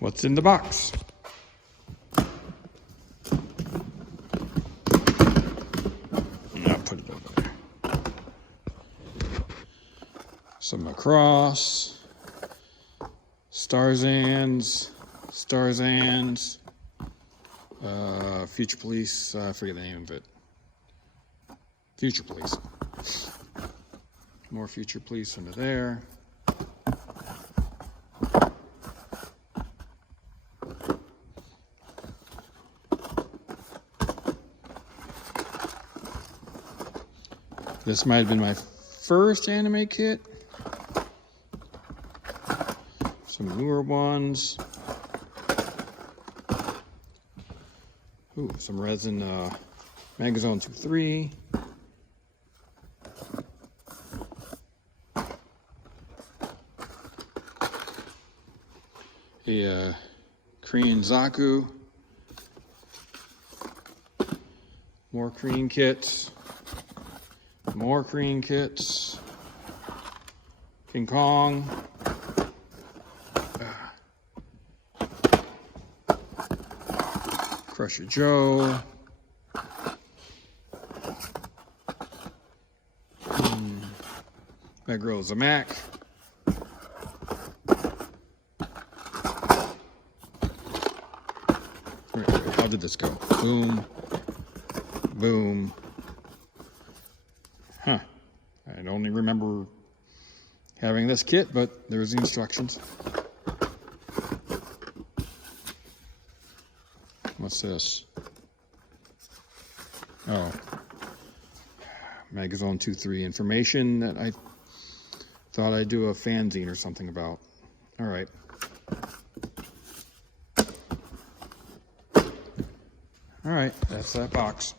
What's in the box? I'll put it over there. Some Macross, Starzans, Future Police, I forget the name of it. Future Police. More Future Police under there. This might have been my first anime kit. Some newer ones. Ooh, some resin Magazone 2-3. A Korean Zaku. More Korean kits. More Korean kits. King Kong. Crusher Joe. Meguro Zamak. How did this go? Boom. Boom. Huh. I only remember having this kit, but there's the instructions. What's this? Oh. Magazone 2-3 information that I thought I'd do a fanzine or something about. All right. All right, that's that box.